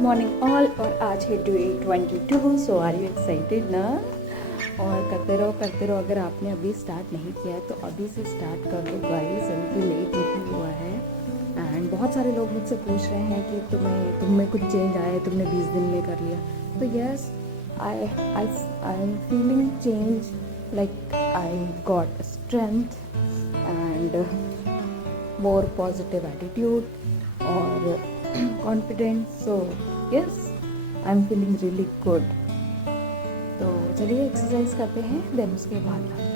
Morning all. और आज है day 22। So are you excited ना? और करते रहो। अगर आपने अभी स्टार्ट नहीं किया है तो अभी से स्टार्ट कर दो गाइस, अभी लेट नहीं हुआ है। एंड बहुत सारे लोग मुझसे पूछ रहे हैं कि तुम में कुछ चेंज आया है, तुमने 20 दिन में कर लिया। तो yes, I am feeling change, like I got strength and more positive attitude और confidence. So yes, I'm feeling really good. तो चलिए एक्सरसाइज करते हैं, देन उसके बाद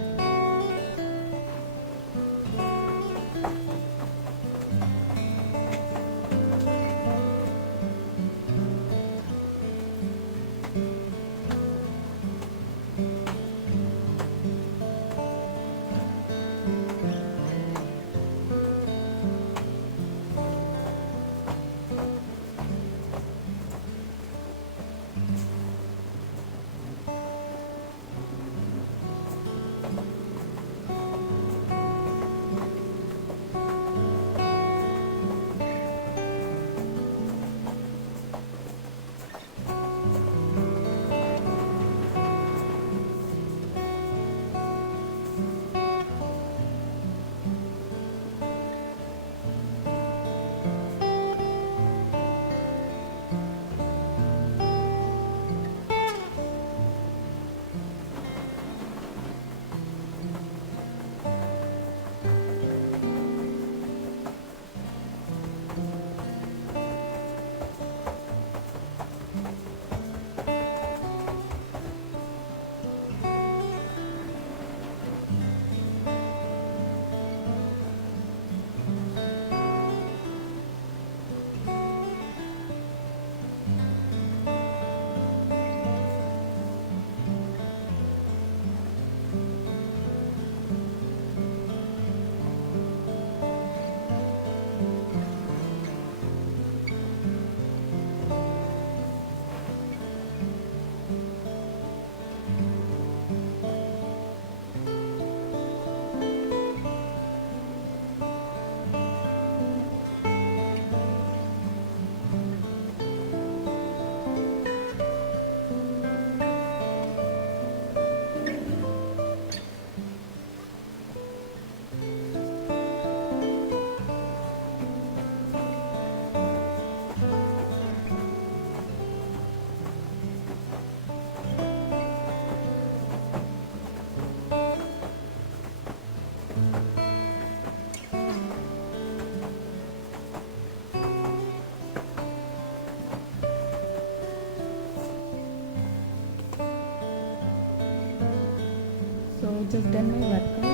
just done my workout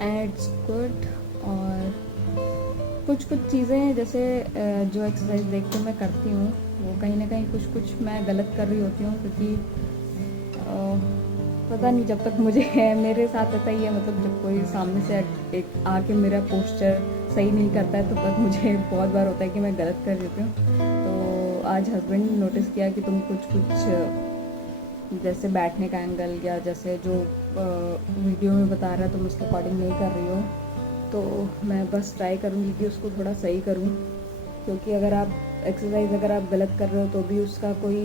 and it's good। और कुछ चीज़ें हैं जैसे जो एक्सरसाइज देख के मैं करती हूँ वो कहीं ना कहीं कुछ मैं गलत कर रही होती हूँ, क्योंकि पता नहीं, जब तक मुझे मेरे साथ ऐसा ही है, मतलब जब कोई सामने से एक आके मेरा पोस्चर सही नहीं करता है तो तब मुझे बहुत बार होता है कि मैं गलत कर देती हूँ। तो आज हस्बैंड ने नोटिस किया कि तुम कुछ जैसे बैठने का एंगल या जैसे जो वीडियो में बता रहा है तुम उसके अकॉर्डिंग नहीं कर रही हो। तो मैं बस ट्राई करूँगी कि उसको थोड़ा सही करूँ, क्योंकि अगर आप एक्सरसाइज गलत कर रहे हो तो भी उसका कोई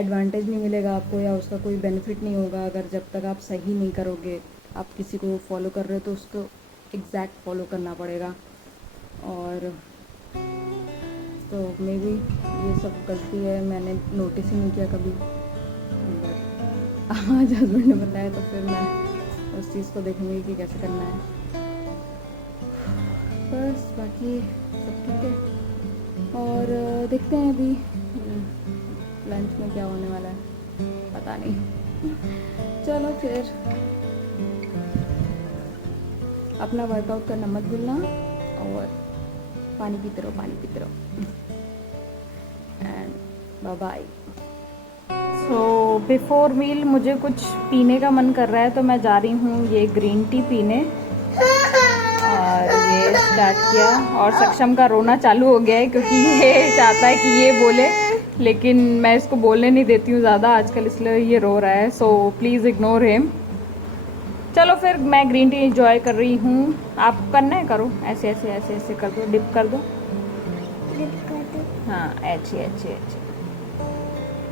एडवांटेज नहीं मिलेगा आपको, या उसका कोई बेनिफिट नहीं होगा अगर जब तक आप सही नहीं करोगे। आप किसी को फॉलो कर रहे हो तो उसको एग्जैक्ट फॉलो करना पड़ेगा। और तो मे बी ये सब गलती है, मैंने नोटिस ही नहीं किया कभी, बट आज हस्बैंड ने बताया तो फिर मैं उस चीज़ को देखूँगी कि कैसे करना है। बस बाकी सब ठीक है। और देखते हैं अभी लंच में क्या होने वाला है, पता नहीं। चलो फिर, अपना वर्कआउट करना मत भूलना और पानी पीते रहो and bye bye. So before meal मुझे कुछ पीने का मन कर रहा है तो मैं जा रही हूँ ये ग्रीन टी पीने। और ये स्टार्ट किया और सक्षम का रोना चालू हो गया है, क्योंकि ये चाहता है कि ये बोले, लेकिन मैं इसको बोलने नहीं देती हूँ ज़्यादा आजकल, इसलिए ये रो रहा है। So please ignore him. चलो फिर मैं ग्रीन टी इंजॉय कर रही हूँ। आप करना है करो, ऐसे ऐसे ऐसे ऐसे कर दो, डिप कर दो। हाँ अच्छी अच्छी अच्छी।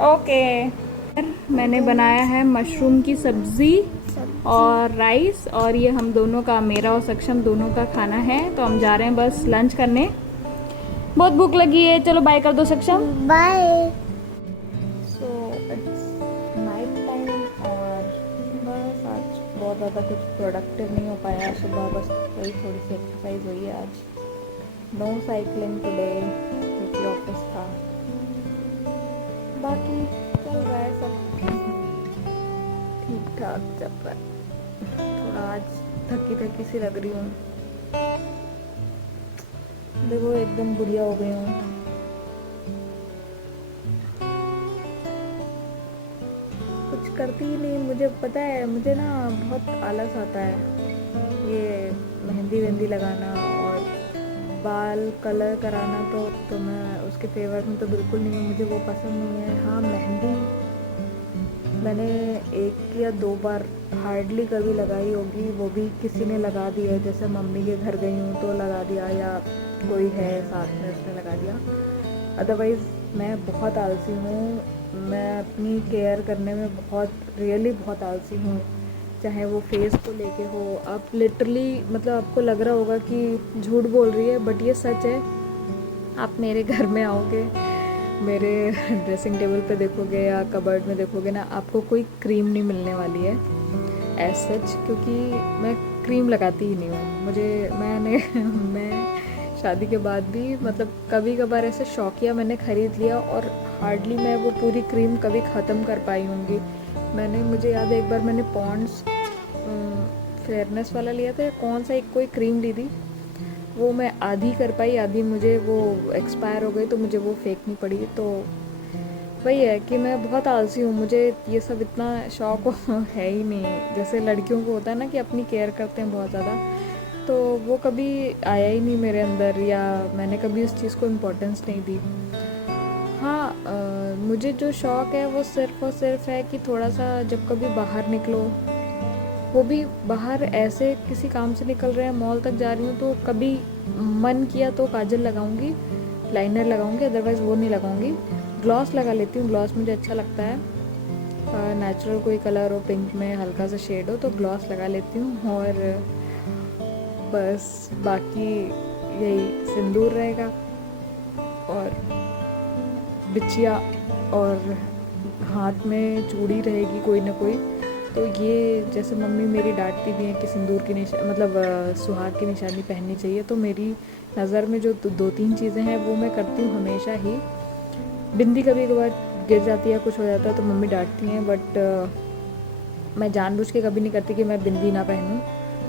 ओके, मैंने बनाया है मशरूम की सब्ज़ी और राइस, और ये हम दोनों का, मेरा और सक्षम दोनों का खाना है। तो हम जा रहे हैं बस लंच करने। बहुत भूख लगी है, चलो बाय कर दो Saksham. Bye. So it's night time और बस आज बहुत ज़्यादा कुछ प्रोडक्टिव नहीं हो पाया सुबह, बस वही थोड़ी सी एक्सरसाइज हुई है आज। नो साइकिलिंग टुडे क्योंकि ऑफिस था। बाकी चल रहा है सब ठीक ठाक चल रहा है। थोड़ा आज थकी थकी सी लग रही हूँ, देखो एकदम बुढ़िया हो गई हूँ। कुछ करती ही नहीं, मुझे पता है, मुझे ना बहुत आलस आता है ये मेहंदी वेहंदी लगाना और बाल कलर कराना। तो मैं उसके फेवर में तो बिल्कुल नहीं हूँ, मुझे वो पसंद नहीं है। हाँ मेहंदी मैंने 1 या 2 बार हार्डली कभी लगाई होगी, वो भी किसी ने लगा दिया, जैसे मम्मी के घर गई हूँ तो लगा दिया, या कोई है साथ में उसने लगा दिया। अदरवाइज़ मैं बहुत आलसी हूँ, मैं अपनी केयर करने में रियली बहुत आलसी हूँ, चाहे वो फेस को लेके हो। आप लिटरली मतलब आपको लग रहा होगा कि झूठ बोल रही है, बट ये सच है। आप मेरे घर में आओगे, मेरे ड्रेसिंग टेबल पे देखोगे या कबर्ड में देखोगे ना, आपको कोई क्रीम नहीं मिलने वाली है एज सच, क्योंकि मैं क्रीम लगाती ही नहीं हूँ। मैं शादी के बाद भी मतलब कभी कभार ऐसे शौकिया मैंने ख़रीद लिया, और हार्डली मैं वो पूरी क्रीम कभी ख़त्म कर पाई होंगी। मुझे याद है एक बार मैंने पॉन्ड्स फेयरनेस वाला लिया था, कौन सा एक कोई क्रीम ली थी, वो मैं आधी कर पाई, आधी मुझे वो एक्सपायर हो गई तो मुझे वो फेंकनी पड़ी। तो वही है कि मैं बहुत आलसी हूँ, मुझे ये सब इतना शौक है ही नहीं, जैसे लड़कियों को होता है ना कि अपनी केयर करते हैं बहुत ज़्यादा, तो वो कभी आया ही नहीं मेरे अंदर, या मैंने कभी उस चीज़ को इम्पोर्टेंस नहीं दी। हाँ मुझे जो शौक़ है वो सिर्फ़ और सिर्फ है कि थोड़ा सा जब कभी बाहर निकलो, वो भी बाहर ऐसे किसी काम से निकल रहे हैं, मॉल तक जा रही हूँ, तो कभी मन किया तो काजल लगाऊंगी, लाइनर लगाऊंगी, अदरवाइज़ वो नहीं लगाऊंगी। ग्लॉस लगा लेती हूँ, ग्लॉस मुझे अच्छा लगता है, नेचुरल कोई कलर हो, पिंक में हल्का सा शेड हो तो ग्लॉस लगा लेती हूँ। और बस बाकी यही सिंदूर रहेगा और बिछिया, और हाथ में चूड़ी रहेगी कोई ना कोई। तो ये जैसे मम्मी मेरी डांटती भी हैं कि सिंदूर की मतलब सुहाग की निशानी पहननी चाहिए, तो मेरी नज़र में जो 2-3 चीज़ें हैं वो मैं करती हूँ हमेशा ही। बिंदी कभी कभार गिर जाती है, कुछ हो जाता है तो मम्मी डांटती हैं, बट मैं जानबूझ के कभी नहीं करती कि मैं बिंदी ना पहनूं।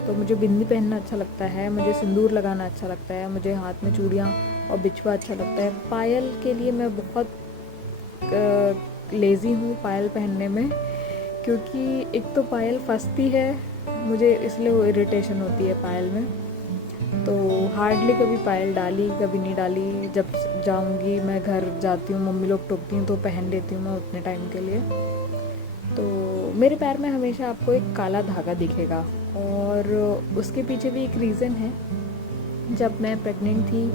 तो मुझे बिंदी पहनना अच्छा लगता है, मुझे सिंदूर लगाना अच्छा लगता है, मुझे हाथ में चूड़ियाँ और बिछुआ अच्छा लगता है। पायल के लिए मैं बहुत लेज़ी हूँ पायल पहनने में, क्योंकि एक तो पायल फंसती है मुझे, इसलिए वो इरिटेशन होती है पायल में। तो हार्डली कभी पायल डाली, कभी नहीं डाली। जब जाऊंगी, मैं घर जाती हूँ, मम्मी लोग टोकती हूँ तो पहन लेती हूँ मैं उतने टाइम के लिए। तो मेरे पैर में हमेशा आपको एक काला धागा दिखेगा, और उसके पीछे भी एक रीज़न है। जब मैं प्रेग्नेंट थी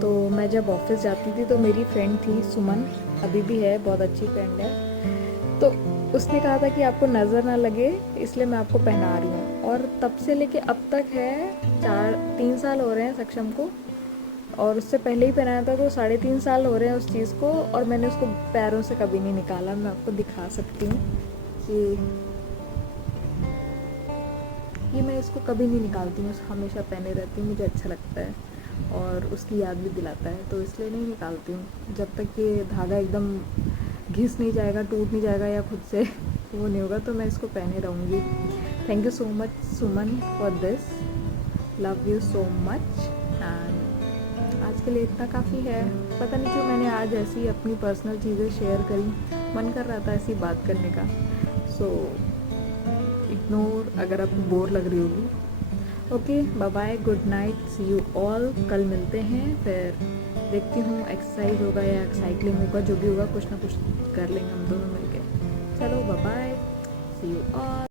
तो मैं जब ऑफिस जाती थी तो मेरी फ्रेंड थी सुमन, अभी भी है, बहुत अच्छी फ्रेंड है, तो उसने कहा था कि आपको नज़र ना लगे इसलिए मैं आपको पहना रही हूँ। और तब से लेके अब तक है 3 साल हो रहे हैं सक्षम को, और उससे पहले ही पहनाया था तो 3.5 साल हो रहे हैं उस चीज़ को, और मैंने उसको पैरों से कभी नहीं निकाला। मैं आपको दिखा सकती हूँ कि मैं इसको कभी नहीं निकालती हूँ, हमेशा पहने रहती हूँ, मुझे अच्छा लगता है और उसकी याद भी दिलाता है, तो इसलिए नहीं निकालती हूँ। जब तक ये धागा एकदम घिस नहीं जाएगा, टूट नहीं जाएगा या खुद से वो नहीं होगा, तो मैं इसको पहने रहूँगी। Thank you so much Suman for this, love you so much. And आज के लिए इतना काफ़ी है। पता नहीं क्यों मैंने आज ऐसी अपनी पर्सनल चीज़ें शेयर करी, मन कर रहा था ऐसी बात करने का। सो इग्नोर अगर आपको बोर लग रही होगी। Okay, bye bye, good night, see you all. कल मिलते हैं, फिर देखती हूँ एक्सरसाइज होगा या साइकिलिंग होगा, जो भी होगा कुछ ना कुछ कर लेंगे हम दोनों मिलके। चलो bye bye, see you all.